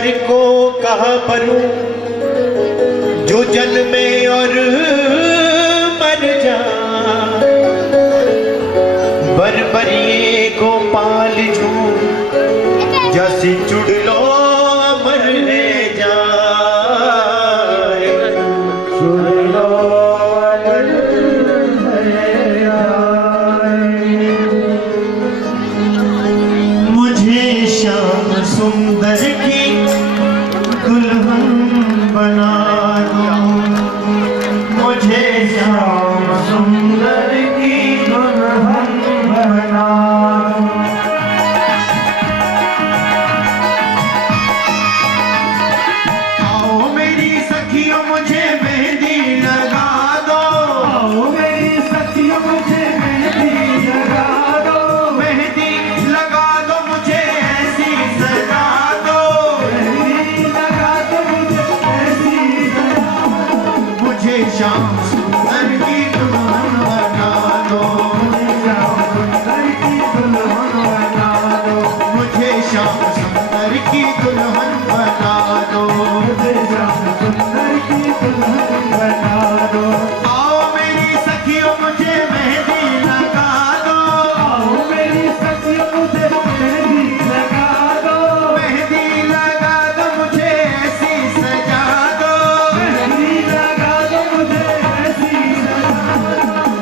वर को कहा बनूं जो जन्मे और मर जा, बरबरिए को पाल जूं जैसे चुड़लो अमर ले जा, चुड़लो अमर ले जाए। मुझे श्याम सुंदर की दुल्हन बना दो, मुझे श्याम सुंदर की दुल्हन बना दो। आओ मेरी सखियों मुझे मेहंदी लगा दो, आओ मेरी सखियों मुझे मेहंदी लगा दो, मेहंदी लगा दो मुझे ऐसी सजा दो, मेहंदी लगा दो मुझे ऐसी सजा दो। मुझे श्याम सुंदर की दुल्हन बना दो, मुझे श्याम सुंदर की दुल्हन बना दो, मुझे श्याम सुंदर की दुल्हन बना दो, मुझे श्याम सुंदर की दुल्हन बना दो। आओ मेरी सखियों मुझे मेहंदी लगा दो, आओ मेरी सखियों मुझे मेहंदी लगा दो, मेहंदी लगा दो मुझे ऐसी सजा दो, मेहंदी लगा दो मुझे ऐसी सजा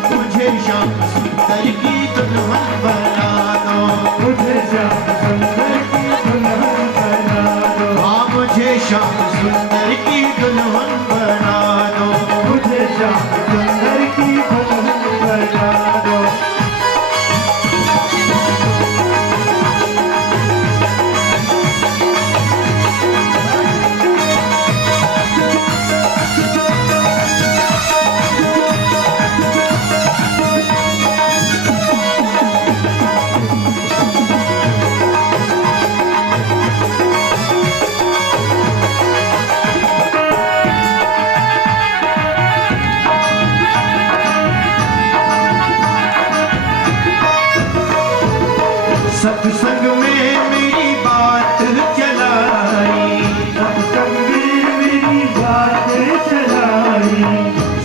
दो। मुझे श्याम सुंदर की दुल्हन बना दो, मुझे श्याम सुंदर की दुल्हन बना दो। हाँ मुझे श्याम सुंदर की दुल्हन बना दो, मुझे श्याम सुंदर की दुल्हन बना दो। सत्संग में मेरी बात चलाई, सत्संग में मेरी बात चलाई,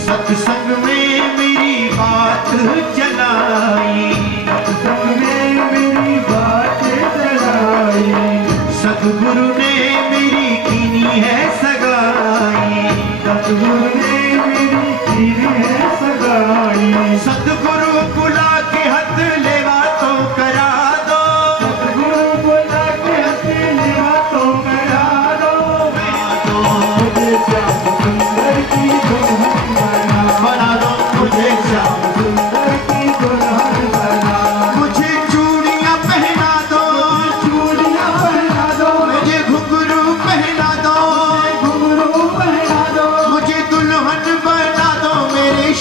सत्संग में मेरी बात चलाई, सत्संग में मेरी बात चलाई। सतगुरु ने मेरी कीनी है सगाई, सतगुरु ने मेरी कीनी है सगाई। सतगुरु बुला के हाथ लेवा तो करा दो, सतगुरु बुला के हाथ लेवा तो करा दो, मुझे श्याम सुंदर की दुल्हन बना दो, मुझे श्याम सुंदर की दुल्हन बना दो। मुझे चूड़ियां पहना दो, चूड़ियां पहना दो, मुझे घुंघरू पहना दो, घुंघरू पहना दो, मुझे दुल्हन बना दो मेरे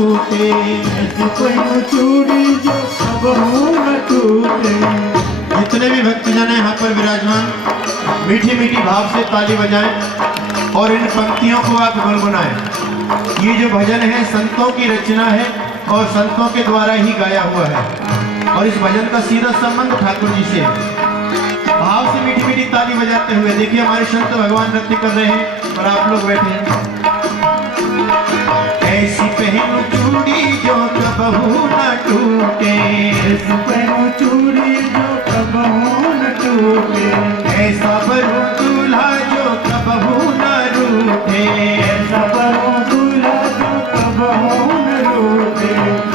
टूटे, ऐसी कोई चूड़ी जो कबहू न टूटे। जितने भी भक्तजन हैं यहाँ पर विराजमान मीठी मीठी भाव से ताली बजाएं और इन पंक्तियों को आप गुनगुनाएं। ये जो भजन है संतों की रचना है और संतों के द्वारा ही गाया हुआ है और इस भजन का सीधा संबंध ठाकुर जी से है। भाव से मीठी मीठी ताली बजाते हुए देखिए हमारे संत भगवान नृत्य कर रहे हैं और आप लोग बैठे हैं। ऐसी पहनू चूड़ी जो कबहू न टूटे, ऐसी पहनू चूड़ी जो कबहू न टूटे। ऐसा बरू दूल्हा जो कबहू न रूठे, ऐसा बरू दूल्हा जो कबहू न रूठे।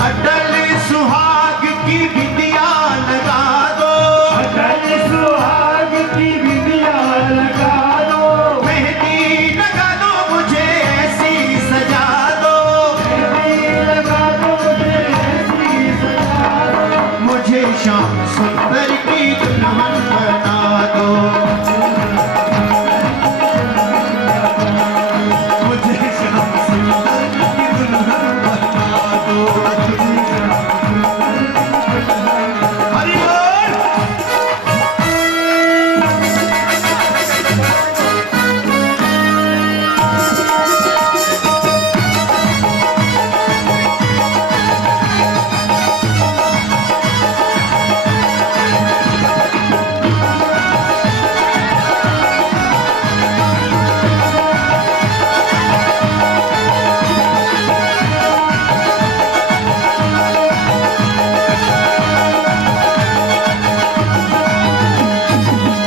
अटल सुहाग की बिंदिया लगा दो, अटल सुहाग की बिंदिया लगा दो। मेहंदी लगा दो मुझे ऐसी सजा दो, मेहंदी लगा दो मुझे ऐसी सजा दो। मुझे श्याम सुंदर की दुल्हन बना दो, मुझे श्याम सुंदर की दुल्हन बना दो। हरि बोल।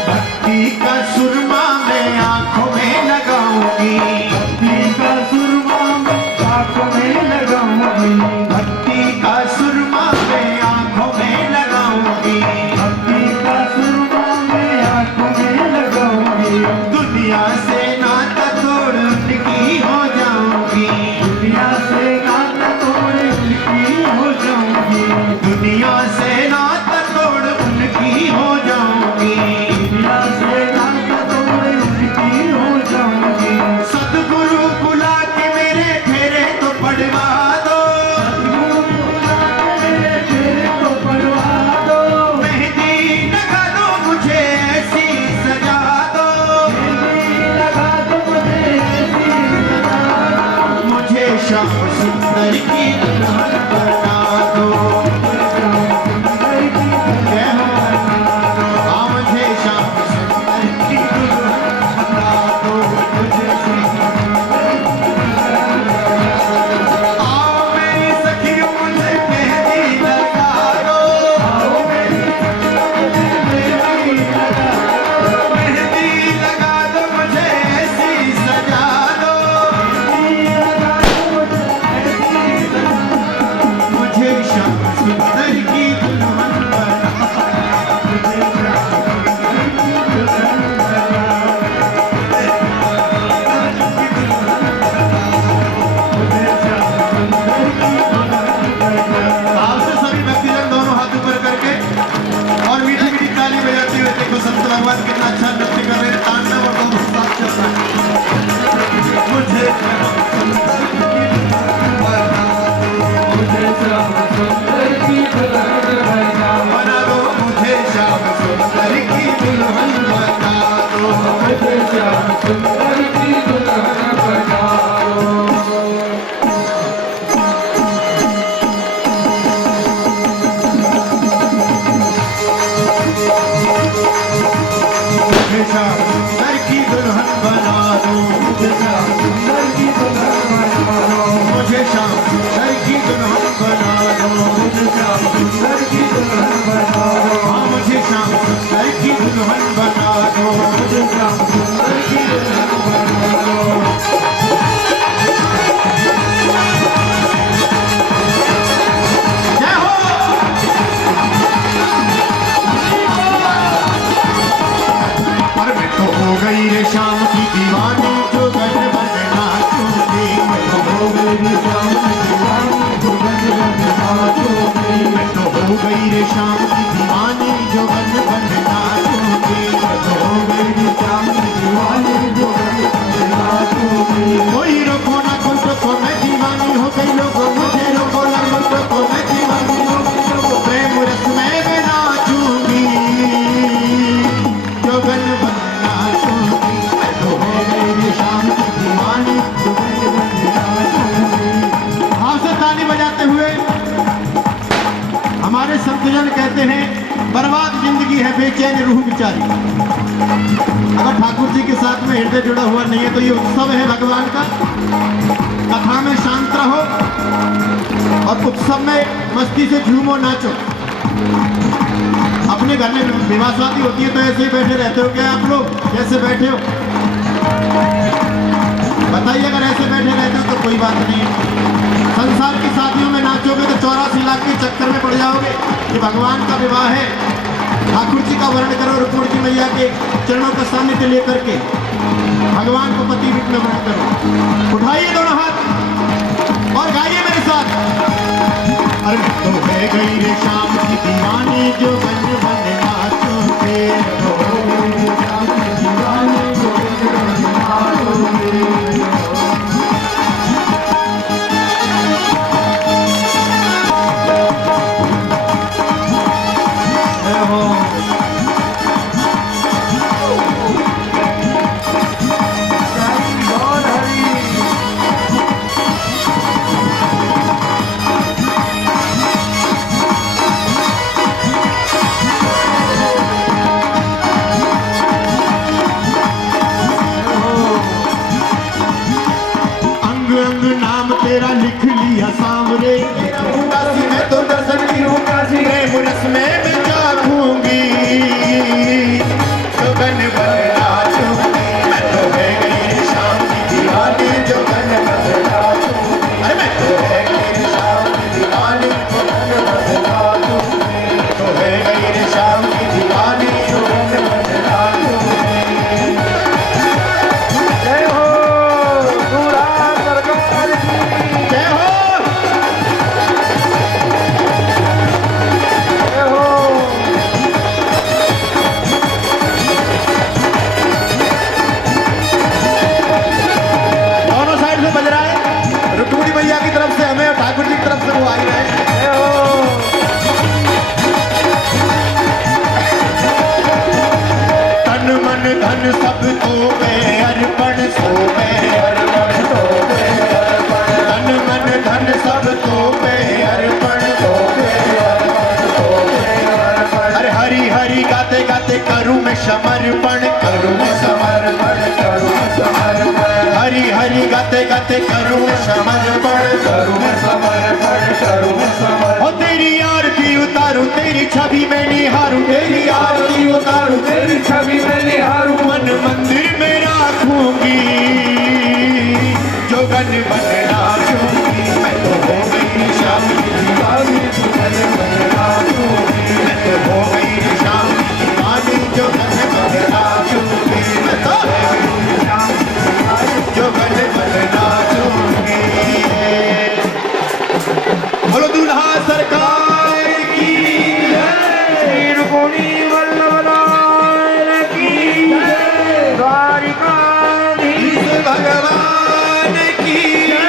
भक्ति का सुरमा मैं आंखों में लगाऊंगी, भक्ति का सुरमा मैं आंखों में लगाऊंगी। भक्ति का सुरमा मैं आंखों में लगाऊंगी, भक्ति का सुरमा मैं आंखों में लगाऊंगी। दुनिया से नाता तोड़ उनकी हो जाऊंगी, दुनिया से नाता तोड़ उनकी हो जाऊंगी। दुनिया से नाता तोड़ उनकी हो जाऊंगी। दुनिया से नाता तोड़ उनकी हो जाऊंगी। सतगुरु बुला के मेरे फेरे तो पड़वा दो, सतगुरु बुला के मेरे फेरे तो पड़वा दो। मेहंदी लगा दो मुझे ऐसी सजा दो, मेहंदी लगा दो मुझे ऐसी सजा दो। मुझे श्याम सुंदर की दुल्हन बना दो। जय हो। हाँ, मुझे श्याम सुंदर की दुल्हन बना दो, मुझे आओ मेरी सखियों मुझे मेहंदी लगा दो, आओ मेरी मेहंदी लगा दो। मेहंदी लगा दो मुझे ऐसी सजा दो, मेहंदी लगा दो मुझे ऐसी सजा दो। मुझे श्याम सुंदर की दुल्हन बना मुझे आपसे सभी भक्तजन दोनों हाथ ऊपर करके और मीठी मीठी ताली बजाते हुए देखो संत भगवान कितना अच्छा नृत्य कर रहे हैं, तांडव और दोनों साथ चल रहा है। मुझे बना दो, मुझे श्याम सुंदर की दुल्हन बना दो। मुझे श्याम सुंदर की दुल्हन बना दो, मुझे श्याम सुंदर की दुल्हन बना दो, मुझे श्याम सुंदर की दुल्हन बना दो, मुझे श्याम सुंदर की दुल्हन बना दो। हाँ, मुझे श्याम सुंदर की दुल्हन बना दो, मुझे श्याम सुंदर की दुल्हन बना दो। जय हो। पर मैं तो हो गई रे शाम की दीवानी जो गन बन नाचूंगी, मैं तो हो गई रे शाम की दीवानी जो गन बन नाचूंगी, मैं तो हो गई रे शाम की दीवानी जो गन बन नाचूंगी, मैं तो हो गई रे शाम की दीवानी जो गन बन नाचूंगी। कोई रोको ना कोई तो मैं दीवानी हो गई, लोगों मुझे है बेचैन रूह बेचारी। अगर ठाकुर जी के साथ में हृदय जुड़ा हुआ नहीं है तो ये उत्सव है भगवान का। कथा में शांत रहो और उत्सव में मस्ती से झूमो नाचो। अपने घर में विवाह शादी होती है तो ऐसे ही बैठे रहते हो क्या आप लोग? जैसे बैठे हो बताइए, अगर ऐसे बैठे रहते हो तो कोई बात नहीं। संसार की शादियों में नाचोगे तो 84 लाख के चक्कर में पड़ जाओगे। ये भगवान का विवाह है। ठाकुर जी का वर्ण करो, रुक्मिणी जी मैया के चरणों का सानिध्य लेकर के भगवान को पति रूप में वर्ण करो। उठाइए दोनों हाथ और गाइए मेरे साथ। अरे तो है गई रे शाम की दीवानी जो बन बन नाचोगे, तो शाम की दीवानी जो बन बन नाचोगे। तेरा लिख लिया सांवरे, काशी में तो दर्शन की हूँ, काशी में मुरस में मैं जाऊंगी, तो बन बन नाचूंगी। मैं तो है गई शाम की दीवानी जो बन बन नाचूंगी। अरे मैं तो है गई शाम की दीवानी जो बन बन नाचूंगी। तो है गई शाम की दीवानी जो बन बन नाचूंगी। जय हो दूरा सरकार की, जय हो, जय हो। दोनों साइड से बज रहा है। रुक्मिणी मैया की तरफ से हमें और ठाकुर जी की तरफ से वो आ ही रहे हैं। जय हो। तन मन धन सब तो मैं अर्पण सो मैं अर्पण सो मैं अर्पण। तन मन धन सब तो मैं अर्पण सो मैं अर्पण सो मैं अर्पण। अरे हरि हरि गाते गाते करूँ मैं समर्पण, करूँ मैं समर्पण, करूँ मैं समर्पण। हरि हरि गाते गाते करूँ मैं समर्पण, करूँ मैं समर्पण, करूँ मैं समर्पण। ओ तेरी आरती उतारूं, तेरी छवि में निहारूं, तेरी आरती उतारूं, तेरी छवि में निहारूं। मन मंदिर में राखूंगी जो गन बन नाचूंगी। मैं तो हो गई शाम की दीवानी जो गन बन नाचूंगी। मैं तो हो गई शाम की दीवानी जो गन बन नाचूंगी। मैं तो हो गई शाम की दीवानी जो गन बन नाचूंगी। बोलो दूल्हा सरकार की जय, रुक्मिणी वल्लभ राय की जय, द्वारिकाधीश भगवान की जय।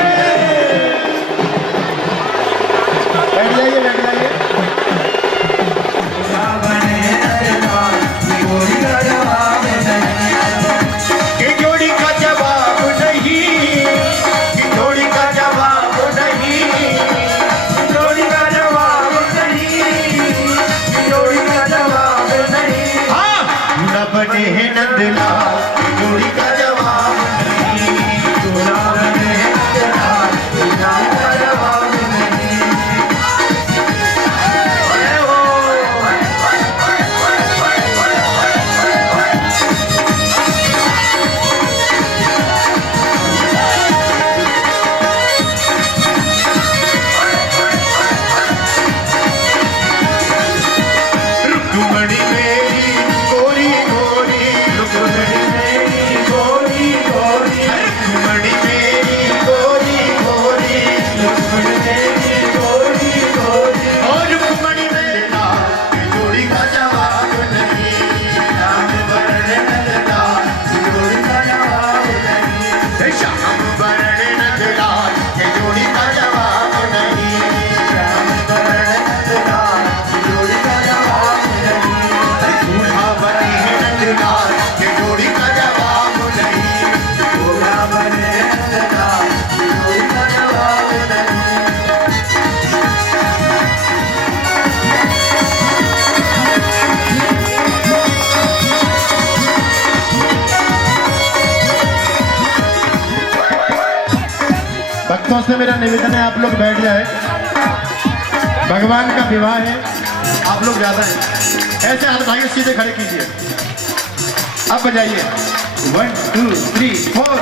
भक्तों से मेरा निवेदन है, आप लोग बैठ जाए। भगवान का विवाह है, आप लोग ज्यादा हैं, ऐसे हाथ भाइयों सीधे खड़े कीजिए। अब बजाइए 1 2 3 4।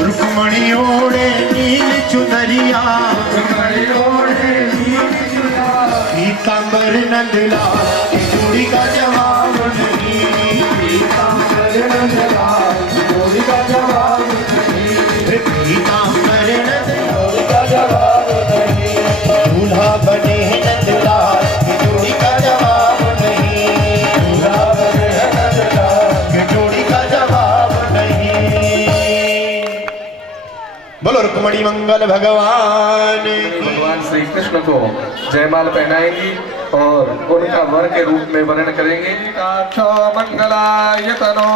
रुक्मणी ओढ़े नील चुनरिया, पीतांबर नंदला जोड़ी का जवाब नहीं, पीतांबर नंदला जोड़ी का जवाब नहीं, पीतांबर नंदला का जवाब नहीं, दूल्हा बने नंदला जोड़ी का जवाब नहीं, दूल्हा बने नंदला जोड़ी का जवाब नहीं। बोलो रुक्मणी मंगल भगवान की। भगवान श्री कृष्ण को जयमाल पहनाएंगी और उनका वर के रूप में वर्णन करेंगे। काक्षो मंगलाय तनो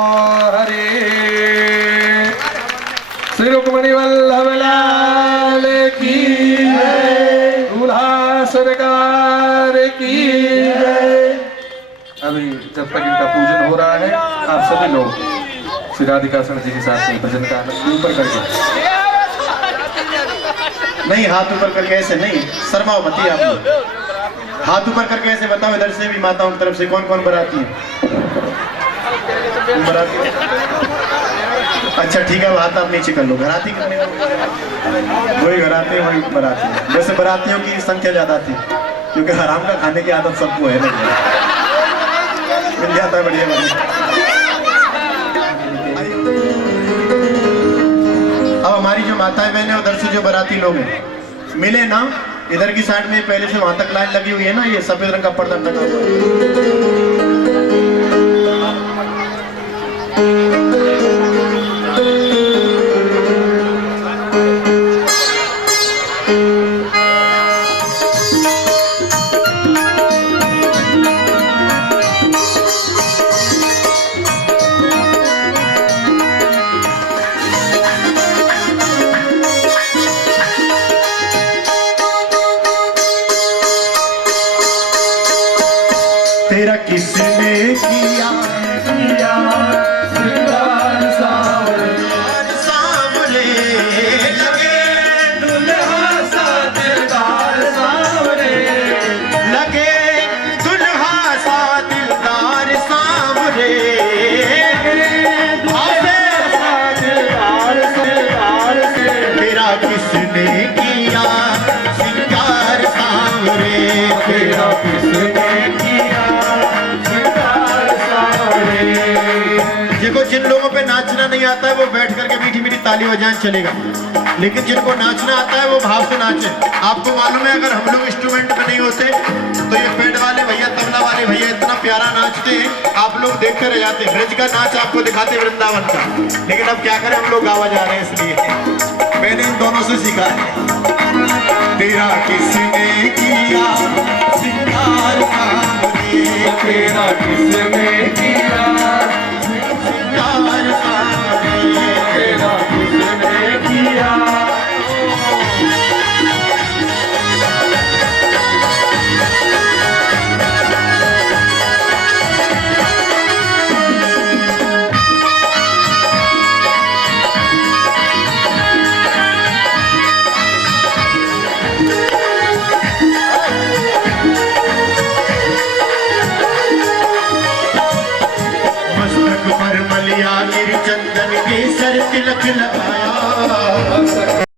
हरे, श्री रुक्मणी वल्लभ लाल की जय, दूल्हा सरकार की जय। अभी जब तक इनका पूजन हो रहा है, आप सभी लोग श्री राधिकासन जी के साथ में भजन का आनंद ऊपर करके, नहीं हाथ ऊपर करके ऐसे नहीं, शर्माओ मत आप लोग। हाथ ऊपर करके ऐसे बताओ, इधर से भी माताओं की तरफ से कौन कौन बराती है? बराती? अच्छा ठीक है, हाथ आप नीचे कर लो। घराती करने वही घराते वही बराती। वैसे बरातियों की संख्या ज्यादा थी, क्योंकि हराम का खाने की आदत सबको है, मिल जाता है बढ़िया बढ़िया। अब हमारी जो माताएं बहनें उधर से जो बराती लोग हैं मिले ना, इधर की साइड में पहले से वहां तक लाइन लगी हुई है ना, ये सफेद रंग का पर्दा लगा हुआ तेरा किसने किया किया श्रृंगार सावरे, सावरे लगे दुल्हा सा दिलदार, सावरे लगे दुल्हा सा दिलदार, सावरे तेरा किसने किया श्रृंगार सावरे, तेरा किसने देखो, जिन लोगों पे नाचना नहीं आता है वो बैठ करके मीठी मीठी ताली बजाएं चलेगा, लेकिन जिनको नाचना आता है वो भाव से नाचे। आपको मालूम है, अगर हम लोग इंस्ट्रूमेंट पे नहीं होते तो ये पेड़ वाले भैया, तबला वाले भैया इतना प्यारा नाचते हैं, आप लोग देख कर रह जाते। ब्रज का नाच आपको दिखाते वृंदावन का, लेकिन अब क्या करें, हम लोग गावा जा रहे हैं, इसलिए मैंने इन दोनों से सीखा है। तेरा किसने किया श्रृंगार सावरे, तेरा किसने किया श्रृंगार सावरे, तेरा किसने किया। मस्तक पर मलिया गिर चंदन के सर तिलक लगा,